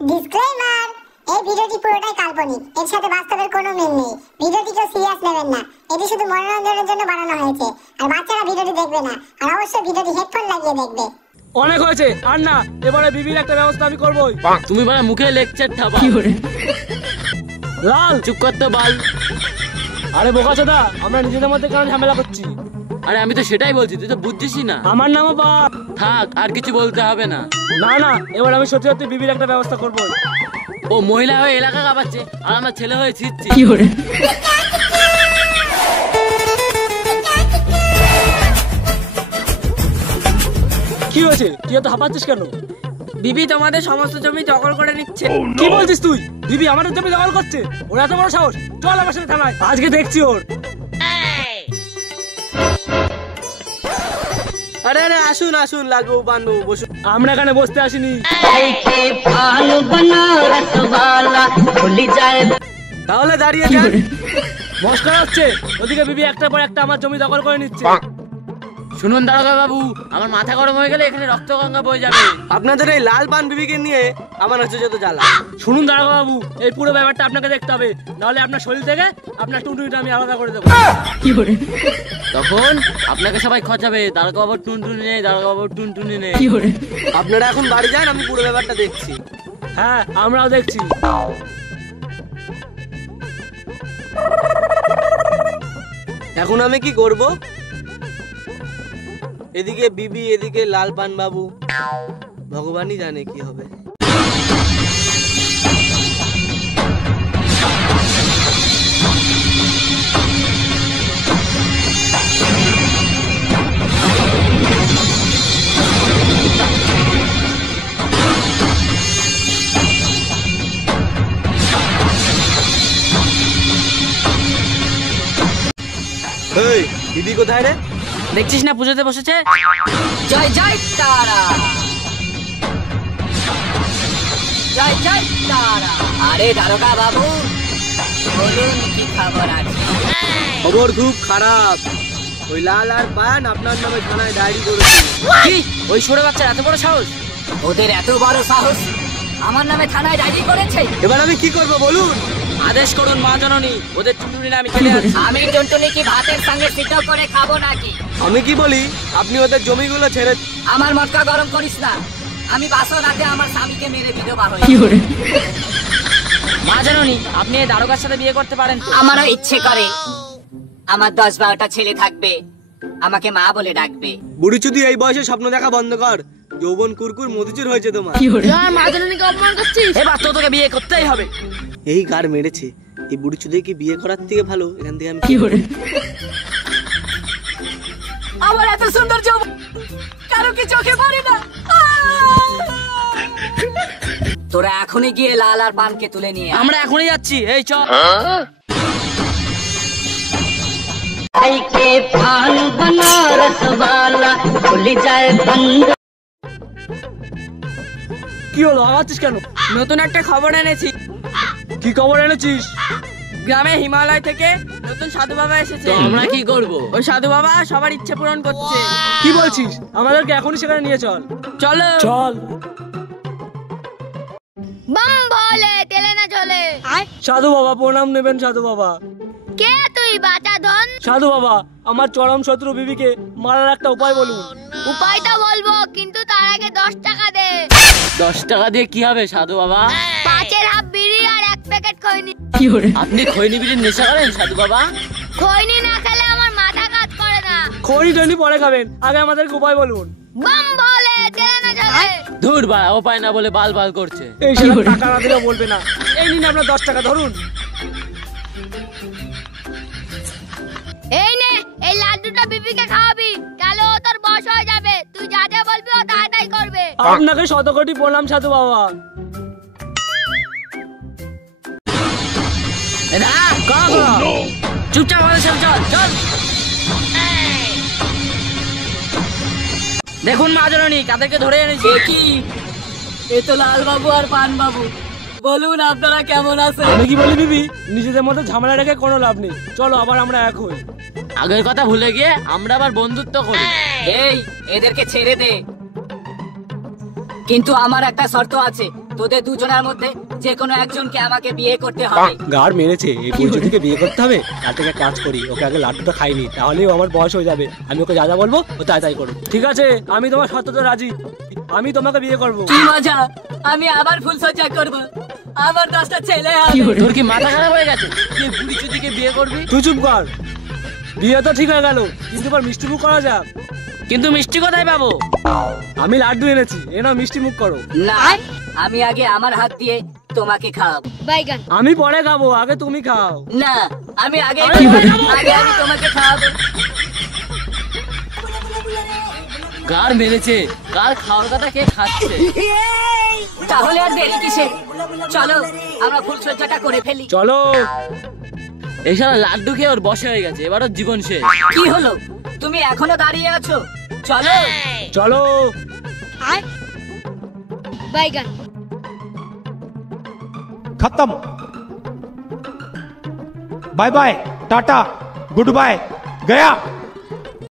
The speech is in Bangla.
ডিসক্লেইমার, এই ভিডিওটি পুরোটাই কাল্পনিক, এর সাথে বাস্তবের কোনো মিল নেই। ভিডিওটিকে সিরিয়াস নেবেন না, এটি শুধু মনোরঞ্জনের জন্য বানানো হয়েছে। আর বাচ্চারা ভিডিওটি দেখবে না, আর অবশ্যই ভিডিওটি হেডফোন লাগিয়ে দেখবে। অনেক হয়েছে, আর না, এবারে বিবির একটা ব্যবস্থা আমি করবই। তুমি বলে মুখে লেকচার ঠাবা। লাল চুপ করতে বাল। আরে বোকাচোদা, আমরা নিজেদের মধ্যে কেন ঝামেলা করছি? আরে আমি তো সেটাই বলছি, তুই তো বুঝছিস না। আমার নামও বা থাক, আর কিছু বলতে হবে না। না না, এবার আমি সত্যি সত্যি বিবির একটা ব্যবস্থা করবো। ও মহিলা হয়ে এলাকা কাঁপাচ্ছে, আর আমার ছেলে হয়ে ছিটছি। কি হয়েছে, তুই এত হাঁপাচ্ছিস কেন? বিবি তোমাদের সমস্ত জমি দখল করে নিচ্ছে। কি বলছিস তুই? বিবি আমাদের জমি দখল করছে? ওর এত বড় সাহস! চল আমার সাথে থানায়, আজকে দেখছি ওর। আরে আরে আসুন আসুন, লাগবো বানবো, বসুন। আমরা এখানে বসতে আসিনি। তাহলে দাঁড়িয়ে যান। মস্করা হচ্ছে, ওদিকে বিবি একটার পর একটা আমার জমি দখল করে নিচ্ছে। শুনুন দারোগা বাবু, আমার মাথা গরম হয়ে গেলে এখানে রক্ত গঙ্গা বয়ে যাবে। আপনাদের এই লাল পান বিবিকে নিয়ে আমার হচ্ছে যত জ্বালা। শুনুন দারোগা বাবু, এই পুরো ব্যাপারটা আপনাকে দেখতে হবে, নাহলে আপনার শরীর থেকে আপনার টুনটুনিটা আমি আলাদা করে দেবো। তখন আপনাকে সবাই খচাবে, দারোগা বাবুর টুনটুনি নেই, দারোগা বাবুর টুনটুনি নেই। আপনারা এখন বাড়ি যান, আমি পুরো ব্যাপারটা দেখছি। হ্যাঁ, আমরাও দেখছি। এখন আমি কি করব? এদিকে বিবি, এদিকে লাল পান বাবু, ভগবানই জানে কি হবে। এই বিবি কোথায় রে? দেখছিস না পুজোতে বসেছে। জয় জয় তারা, জয় জয় তারা। আরে দারোগা বাবু, বলুন কি খবর আছে? খবর খুব খারাপ। ওই লাল আর পান আপনার নামে থানায় ডায়েরি করেছে। কি? ওই সরে বাচ্চা এত বড় সাহস? ওদের এত বড় সাহস আমার নামে থানায় ডায়েরি করেছে? এবার আমি কি করব বলুন? আদেশ করুন মা জননী, ওদের টুনটুনি আমি চলে আসছি। আমি টুনটুনি কি ভাতের সঙ্গে সিদ্ধ করে খাবো নাকি? আমি কি বলি, আপনি ওদের জমিগুলো ছেড়ে। আমার মটকা গরম করিস না, আমি বাসর রাতে আমার স্বামীকে মেরে বিধবা হই। মা জননী, আপনি এই দারোগার সাথে বিয়ে করতে পারেন তো? আমারও ইচ্ছে করে আমার 10-12টা ছেলে থাকবে, আমাকে মা বলে ডাকবে। বুড়ি চুদি, এই বয়সে স্বপ্ন দেখা বন্ধ কর। যৌবন কুরকুর মধুচুর হয়েছে তোমার। মা জননীকে অপমান করছিস? এবার তো তোকে বিয়ে করতেই হবে। এই কার মেরেছে? এই বুড়ি চুদিকে বিয়ে করার থেকে ভালো এখান থেকে আমি আমার এত সুন্দর যৌবন কারো কি চোখে পড়ে না? তোরা এখনই গিয়ে লাল আর পানকে তুলে নিয়ে আয়। আমরা এখনই যাচ্ছি, এই চল। কি হলো, হাঁপাচ্ছিস কেন? নতুন একটা খবর এনেছি। কি খবর এনেছিস? গ্রামে হিমালয় থেকে নতুন সাধু বাবা এসেছে। তো আমরা কি করব? ওই সাধু বাবা সবার ইচ্ছে পূরণ করছে। কি বলছিস? আমাদেরকে এখনই সেখানে নিয়ে চল। চলো চল। बम भोले तेले ना चले। সাধু বাবা প্রণাম নেবেন। সাধু বাবা। কে তুই বাঁচা ধন? সাধু বাবা, আমার চরম শত্রু বিবিকে মারার একটা উপায় বলুন। উপায়টা বলবো, কিন্তু তার আগে 10 টাকা দে। 10 টাকা দিয়ে কি হবে সাধু বাবা? 5-এর হাফ বিড়ি আর 1 প্যাকেট খৈনি। আপনি খৈনি বিড়ির নেশা করেন সাধু বাবা? খৈনি না খেলে আমার মাথা কাজ করে না। খড়ি টনি পরে খাবেন, আগে আমাদেরকে উপায় বলুন। বম ভোলে তেলে না চলে। ধুর বাড়া, উপায় না বলে বাল বাল করছে। এই শালা টাকা না দিলে বলবে না। এই নিন আপনার 10 টাকা, ধরুন। এই নে, এই লাড্ডুটা বিবিকে খাওয়াবি, তাহলে ও তোর বশ হয়ে যাবে। তুই যা যা বলবি ও তাই তাই করবে। আপনাকে শতকোটি প্রণাম সাধু বাবা। চুপচাপ আমাদের সাথে চল চল। দেখুন মা জননী, কাদেরকে ধরে এনেছি। কি এ তো লাল বাবু আর পান বাবু। বলুন আপনারা কেমন আছেন? আমি কি বলি বিবি, নিজেদের মধ্যে ঝামেলা রেখে কোনো লাভ নেই। চলো আবার আমরা এক হই। আগের কথা ভুলে গিয়ে আমরা আবার বন্ধুত্ব করি। এই এদেরকে ছেড়ে দে, কিন্তু আমার একটা শর্ত আছে। তোদের দুজনের মধ্যে যে কোনো একজনকে আমাকে বিয়ে করতে হবে। গার মেরেছে, এই পরিচিতিকে বিয়ে করতে হবে। তার থেকে কাজ করি, ওকে আগে লাড্ডুটা খাইনি, তাহলেও আমার বয়স হয়ে যাবে। আমি ওকে যা যা বলবো ও তাই তাই করো। ঠিক আছে, আমি তোমার শর্ততে রাজি, আমি তোমাকে বিয়ে করবো। কি মজা, আমি আবার ফুলসজ্জা করব, আমার 10টা ছেলে হবে। তোর কি মাথা খারাপ হয়ে গেছে? তুই বুড়ি চুদিকে বিয়ে করবি? তুই চুপ কর। বিয়ে তো ঠিক হয়ে গেল, কিন্তু এবার মিষ্টি মুখ করা যাক। কিন্তু মিষ্টি কোথায় পাবো? আমি লাড্ডু এনেছি, এনাও মিষ্টি মুখ করো। না, আমি আগে আমার হাত দিয়ে তোমাকে খাওয়াবো। বাইগান। আমি পরে খাবো, আগে তুমি খাও। না, আমি আগে আরে, আমি তোমাকে খাওয়াবো। গার মেরেছে, কার খাওয়ার কথা কে খাচ্ছে? তাহলে আর দেরি কিসে, চলো আমরা ফুলসজ্জাটা করে ফেলি। চলো। এই শালা লাড্ডু খেয়ে ওর বসে হয়ে গেছে, এবার ওর জীবন শেষ। কি হলো, তুমি এখনো দাঁড়িয়ে আছো? চলো। চলো। বাইগান। खत्म। Bye bye, tata, good bye, गया।